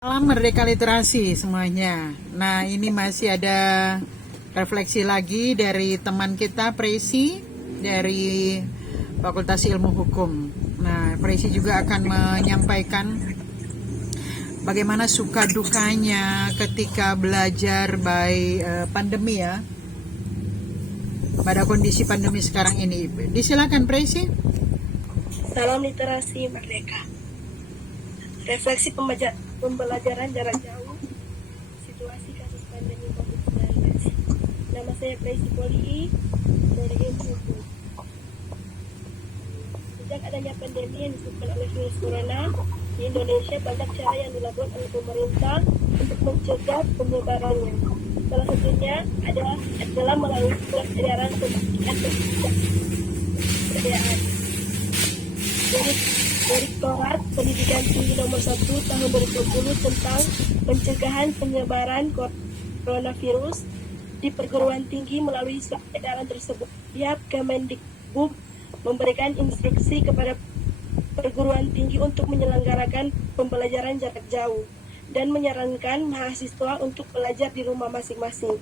Salam Merdeka Literasi semuanya. Nah, ini masih ada refleksi lagi dari teman kita Presi dari Fakultas Ilmu Hukum. Nah, Presi juga akan menyampaikan bagaimana suka dukanya ketika belajar by pandemi ya. Pada kondisi pandemi sekarang ini. Disilakan Presi. Salam literasi merdeka. Refleksi pembelajaran jarak jauh, situasi kasus pandemi COVID-19. Nama saya Presi Poli dari Ilmu Hukum. Sejak adanya pandemi yang disebabkan oleh virus corona, di Indonesia banyak cara yang dilakukan oleh pemerintah untuk mencegah penyebarannya. Salah satunya adalah melalui surat edaran pembagian persediaan. Direktorat Pendidikan Tinggi Nomor 1 Tahun 2020 tentang pencegahan penyebaran coronavirus di perguruan tinggi melalui surat edaran tersebut. Pihak Kemendikbud memberikan instruksi kepada perguruan tinggi untuk menyelenggarakan pembelajaran jarak jauh dan menyarankan mahasiswa untuk belajar di rumah masing-masing.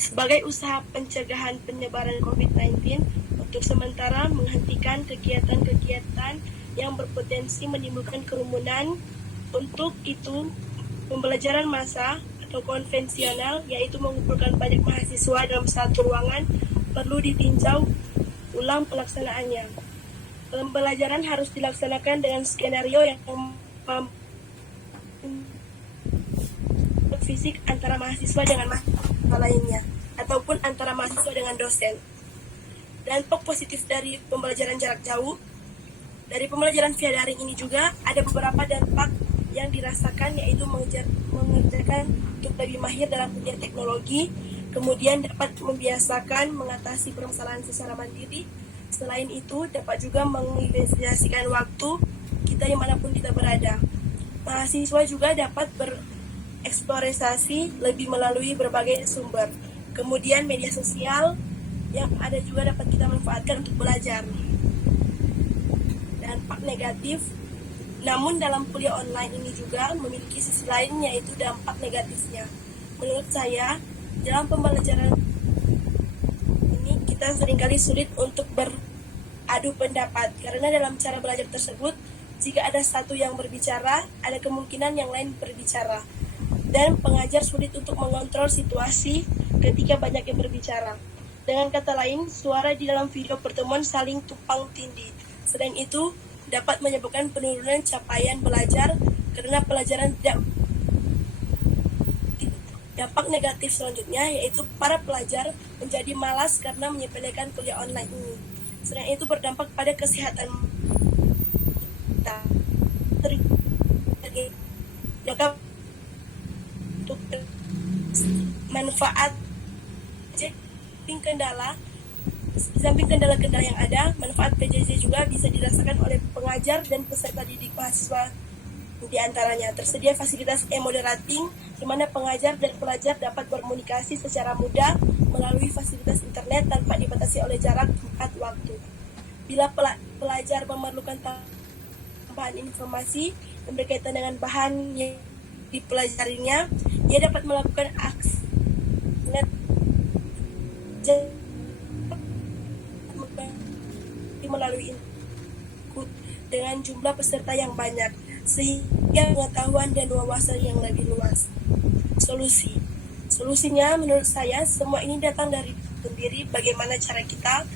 Sebagai usaha pencegahan penyebaran COVID-19, untuk sementara menghentikan kegiatan-kegiatan yang berpotensi menimbulkan kerumunan. Untuk itu, pembelajaran massa atau konvensional, yaitu mengumpulkan banyak mahasiswa dalam satu ruangan, perlu ditinjau ulang pelaksanaannya. Pembelajaran harus dilaksanakan dengan skenario yang fisik antara mahasiswa dengan mahasiswa lainnya, ataupun antara mahasiswa dengan dosen. Dampak positif dari pembelajaran jarak jauh, dari pembelajaran via daring ini juga ada beberapa dampak yang dirasakan, yaitu mengerjakan untuk lebih mahir dalam dunia teknologi, kemudian dapat membiasakan mengatasi permasalahan secara mandiri. Selain itu, dapat juga menginvestasikan waktu kita dimanapun kita berada. Mahasiswa juga dapat bereksplorasi lebih melalui berbagai sumber. Kemudian media sosial yang ada juga dapat kita manfaatkan untuk belajar. Dampak negatif, namun dalam kuliah online ini juga memiliki sisi lain, yaitu dampak negatifnya. Menurut saya, dalam pembelajaran ini kita seringkali sulit untuk beradu pendapat, karena dalam cara belajar tersebut, jika ada satu yang berbicara, ada kemungkinan yang lain berbicara, dan pengajar sulit untuk mengontrol situasi ketika banyak yang berbicara. Dengan kata lain, suara di dalam video pertemuan saling tumpang tindih. Selain itu, dapat menyebabkan penurunan capaian belajar karena pelajaran tidak. Dampak negatif selanjutnya yaitu para pelajar menjadi malas karena menyepelekan kuliah online ini. Selain itu, berdampak pada kesehatan kita. Untuk manfaat samping kendala-kendala yang ada, manfaat PJJ juga bisa dirasakan oleh pengajar dan peserta didik mahasiswa. Di antaranya, tersedia fasilitas e-moderating, di mana pengajar dan pelajar dapat berkomunikasi secara mudah melalui fasilitas internet tanpa dibatasi oleh jarak, tempat, waktu. Bila pelajar memerlukan tambahan informasi yang berkaitan dengan bahan yang dipelajarinya, ia dapat melakukan akses melalui input dengan jumlah peserta yang banyak, sehingga pengetahuan dan wawasan yang lebih luas. Solusinya menurut saya, semua ini datang dari sendiri. Bagaimana cara kita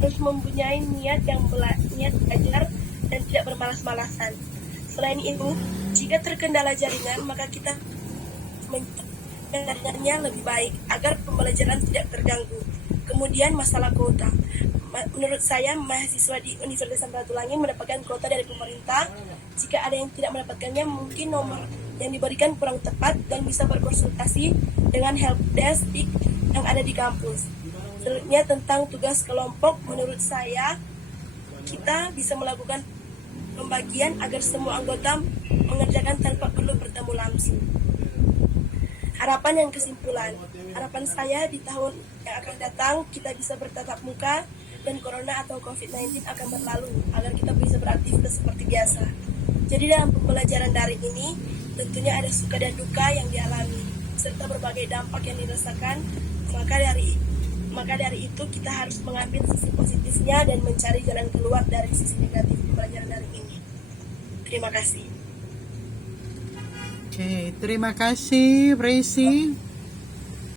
harus mempunyai niat belajar dan tidak bermalas-malasan. Selain itu, jika terkendala jaringan, maka kita jaringannya lebih baik agar pembelajaran tidak terganggu. Kemudian masalah kuota. Menurut saya, mahasiswa di Universitas Samratulangi mendapatkan kuota dari pemerintah. Jika ada yang tidak mendapatkannya, mungkin nomor yang diberikan kurang tepat dan bisa berkonsultasi dengan helpdesk yang ada di kampus. Selanjutnya, tentang tugas kelompok, menurut saya kita bisa melakukan pembagian agar semua anggota mengerjakan tanpa perlu bertemu langsung. Harapan dan kesimpulan. Harapan saya di tahun yang akan datang kita bisa bertatap muka dan corona atau COVID-19 akan berlalu agar kita bisa beraktivitas seperti biasa. Jadi dalam pembelajaran daring ini tentunya ada suka dan duka yang dialami serta berbagai dampak yang dirasakan. Maka dari itu kita harus mengambil sisi positifnya dan mencari jalan keluar dari sisi negatif pembelajaran daring ini. Terima kasih. Oke, terima kasih Presi.